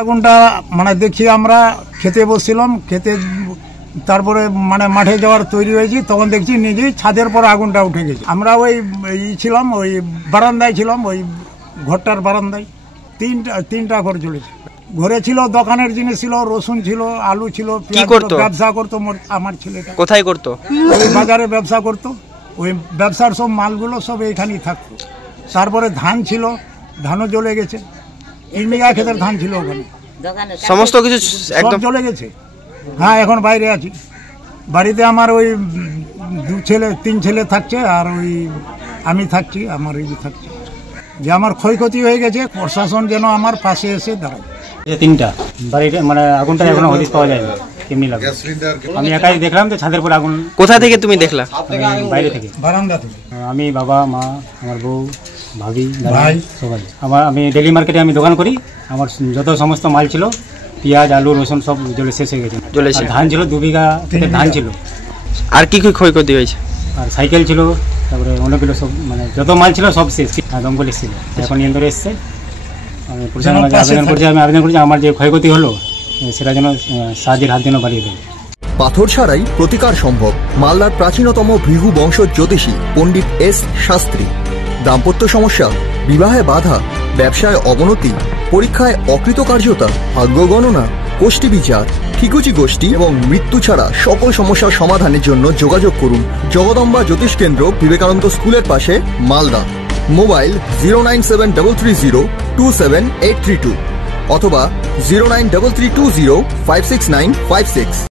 আগুনটা মানে দেখি আমরা খেতে বসছিলাম, খেতে তারপরে মানে মাঠে যাওয়ার তৈরি হয়েছি, তখন দেখছি নিজেই ছাদের পর আগুনটা উঠে গেছে। আমরা ওই ছিলাম, ওই বারান্দায় ছিলাম, ওই ঘরটার বারান্দায়। তিনটা ঘর জ্বলেছে। ঘরে ছিল দোকানের জিনিস ছিল, রসুন ছিল, আলু ছিল, ব্যবসা করতো আমার ছেলেটা। কোথায় করতো? ওই বাজারে ব্যবসা করতো। ওই ব্যবসার সব মালগুলো সব এইখানেই থাকতো। তারপরে ধান ছিল, ধানও জ্বলে গেছে। 3 বিঘা ক্ষেতের ধান ছিল ওখানে, সমস্ত কিছু একদম জ্বলে গেছে। হ্যাঁ, এখন বাইরে আছি। বাড়িতে আমার ওই 3 ছেলে থাকছে, আর ওই আমি থাকছি, আমার এই থাকছে। যে আমার ক্ষয়ক্ষতি হয়ে গেছে, প্রশাসন যেন আমার পাশে এসে দাঁড়ায়। 3টা বাড়িতে মানে আগুনটা এখনো হদিস পাওয়া যায় না, কেমনি লাগে। আমি একাই দেখলাম যে ছাদের পর আগুন। কোথা থেকে তুমি দেখলা? বাইরে থেকে, বারান্দা থেকে। আমি, বাবা, মা, আমার বউ, ভাবি, ভাই, সবাই। আমি ডেলি মার্কেটে আমি দোকান করি। আমার যত সমস্ত মাল ছিল, পেঁয়াজ, আলু, রসুন সব জ্বলে শেষ হয়ে গেছে। ধান ছিল 2 বিঘা ধান ছিল। আর কি কি ক্ষয়ক্ষতি হয়েছে? আর সাইকেল ছিল, তারপরে অনেকগুলো সব মানে যত মাল ছিল সব শেষ। দমকল এসেছিল, এখন ইন্দোরে এসছে। আমি প্রশাসনের কাছে আবেদন করেছি আমার যে ক্ষয়ক্ষতি হলো সেটা যেন সাহায্যের হাত যেন বাড়িয়ে দেয়। পাথর ছাড়াই প্রতিকার সম্ভব। মালদার প্রাচীনতম ভৃগু বংশ জ্যোতিষী পণ্ডিত এস শাস্ত্রী। দাম্পত্য সমস্যা, বিবাহে বাধা, ব্যবসায় অবনতি, পরীক্ষায় অকৃতকার্যতা, ভাগ্য গণনা, গোষ্ঠী বিচার, ঠিকুচি গোষ্ঠী এবং মৃত্যু ছাড়া সকল সমস্যার সমাধানের জন্য যোগাযোগ করুন জগদম্বা জ্যোতিষ কেন্দ্র, বিবেকানন্দ স্কুলের পাশে, মালদা। মোবাইল 09733027832 অথবা 09332056956।